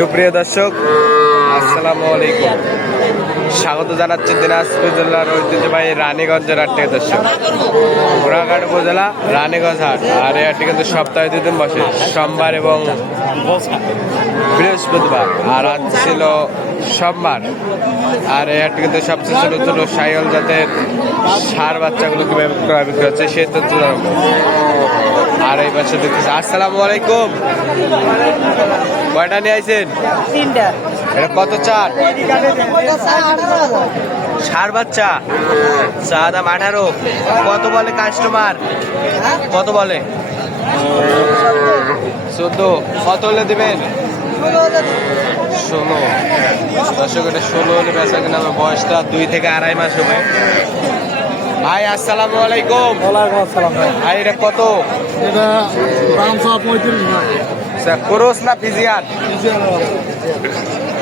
সুপ্রিয় দর্শক, আসসালামু আলাইকুম। স্বাগত জানাচ্ছি দিনাজপুর জেলার ঐতিহ্যবাহী রানীগঞ্জের হাটে। দর্শক, ঘোড়াঘাট উপজেলা রানীগঞ্জ হাট। আর এই হাটটি কিন্তু সপ্তাহে 2 দিন বসে, সোমবার এবং বৃহস্পতিবার। আর আজ ছিল সোমবার। আর এই হাটটি কিন্তু সবচেয়ে ছোট ছোট সাইকেল জাতের ষাঁড় বাচ্চাগুলো কিভাবে ক্রয় বিক্রি হচ্ছে সে তথ্য জানাবো। আর এই পাশে দেখতেছি। আসসালামু আলাইকুম। কয়টা নিয়ে আইছেন? 3টা। এটা কত চার? ষাঁড় বাচ্চা, চা দাম 18। কত বলে কাস্টমার? কত বলে? 14। কত হলে দেবেন? 16। দর্শক, এটা 16 হলে বেচা কিনা হবে। বয়সটা 2 থেকে 2.5 মাস হবে। ভাই আসসালামু আলাইকুম। ওয়ালাইকুম আসসালাম ভাই। ভাই এটা কত? এটা দাম 35 না। ক্রস না ফিজিয়ান?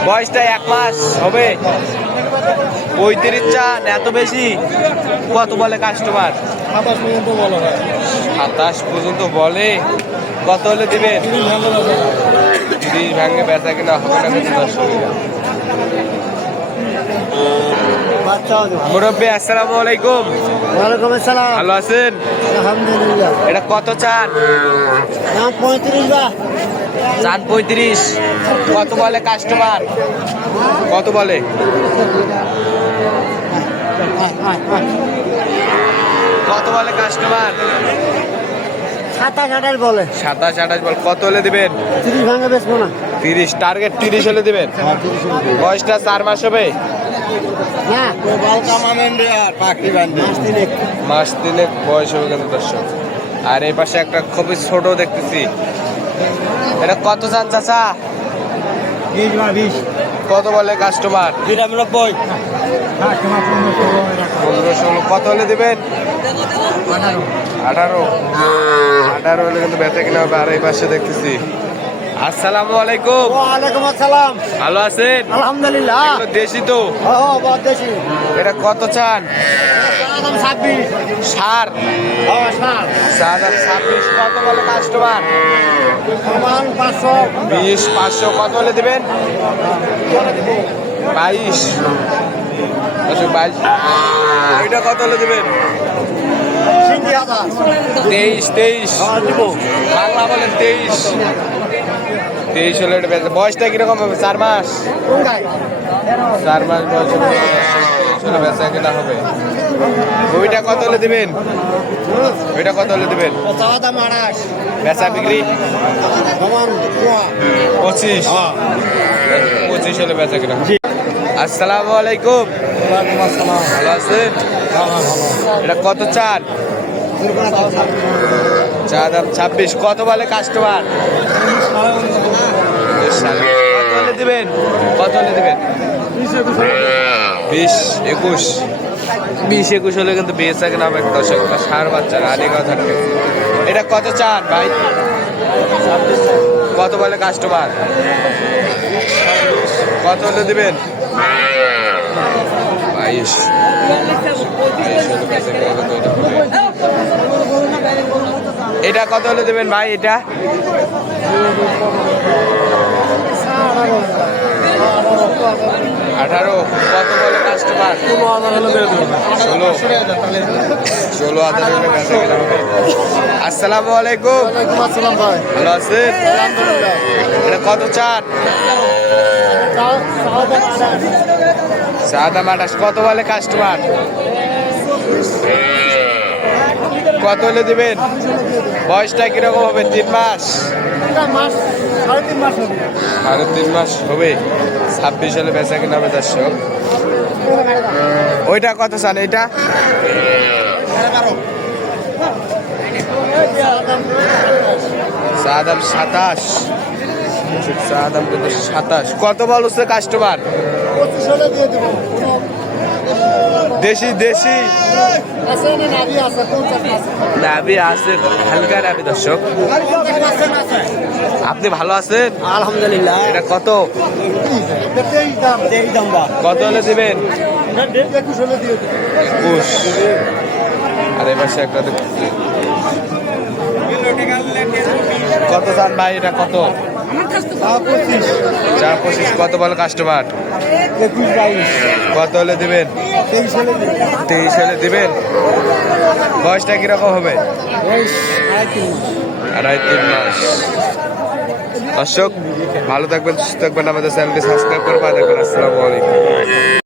বয়সটা 1 মাস হবে। 35 চান? এত বেশি? কত বলে কাস্টমার? 27 পর্যন্ত বলা হয়। 27 পর্যন্ত বলে। কত হলে দিবেন? 30 ভাঙে বেচা কিনা হবে না কিন্তু দর্শক। মুরব্বী আসসালামু আলাইকুম। ওয়ালাইকুম আসসালাম। ভালো আছেন? আলহামদুলিল্লাহ। এটা কত চান? দাম 35 বা। চান 35। কত বলে কাস্টমার? কত বলে? কত বলে কাস্টমার? 27-28 বলে। 27-28 বল। কত হলে দিবেন? 30 ভাঙে বেচবো না। 30। টার্গেট 30 হলে দিবেন। বয়সটা 4 মাস হবে। না মাস 3 বয়স হবে কিন্তু দর্শক। আর এই পাশে একটা খুবই ছোট দেখতেছি। এটা কত চান চাচা? 20 কত বলে কাস্টমার? 90। 15-16। কত হলে দিবেন? 18 হলে কিন্তু বেচা কিনা হবে। আর এই পাশে দেখতেছি। আসসালামু আলাইকুম। ওয়ালাইকুম আসসালাম। ভালো আছেন? আলহামদুলিল্লাহ। এগুলো দেশি তো? ও বহুত দেশি। এটা কত চান? দাম 26। ষাঁড়। ও সার। চা দাম 26। কত বলে কাস্টমার? সমান 500। 20-500। কত হলে দিবেন? 22। 22। এটা কত হলে দিবেন? 23। বাংলা বলেন 23। 23 হলে এটা বেচা। বয়সটা কিরকম হবে? 4 মাস। 4 মাস বয়স হবে। 23 হলে বেচা কিনা হবে। ওইটা কত হলে দিবেন? ওইটা কত হলে দিবেন? বেচা বিক্রি 25। 25 হলে বেচা কিনা হবে। আসসালামু আলাইকুম। ভালো আছেন? এটা কত চান? চা দাম 26। কত বলে কাস্টমার? কত হলে দিবেন? কত হলে দিবেন? 20-21। 20-21 হলে কিন্তু বেচা কিনা হবে। দর্শক, ষাঁড় বাচ্চা রানীগঞ্জ হাটে। এটা কত চান ভাই? কত বলে কাস্টমার? কত হলে দিবেন? 22। এটা কত হলে দেবেন ভাই? এটা 18। কত বলে কাস্টমার? 16,000 হলে বেচা কিনা হবে। আসসালামু আলাইকুম। আসসালাম ভাই। ভালো আছেন? এটা কত চান? চা দাম 28। কত বলে কাস্টমার? কত হলে দিবেন? বয়সটা কিরকম হবে? 3 মাস। 3.5 মাস হবে। 26 হলে বেচা কিনা হবে দর্শক। ওইটা কত চান? এইটা চা দাম 27। চা দাম কিন্তু 27। কত বলছে কাস্টমার? দেশি নাবি আছে, হালকা নাবি দর্শক। আপনি ভালো আছেন? আলহামদুলিল্লাহ। এটা কত? কত হলে দিবেন? 21। আর এবার সে একটা কত চান ভাই? এটা কত? 25 চার 25 কত বলে কাস্টমার? 21 22 কত হলে দিবেন? 23 হলে 23 হলে দিবেন। বয়সটা কিরকম হবে? বয়স 2.5-3 মাস। দর্শক ভালো থাকবেন, সুস্থ থাকবেন, আমাদের চ্যানেলটি সাবস্ক্রাইব করে পাঠাবেন। আসসালামু আলাইকুম।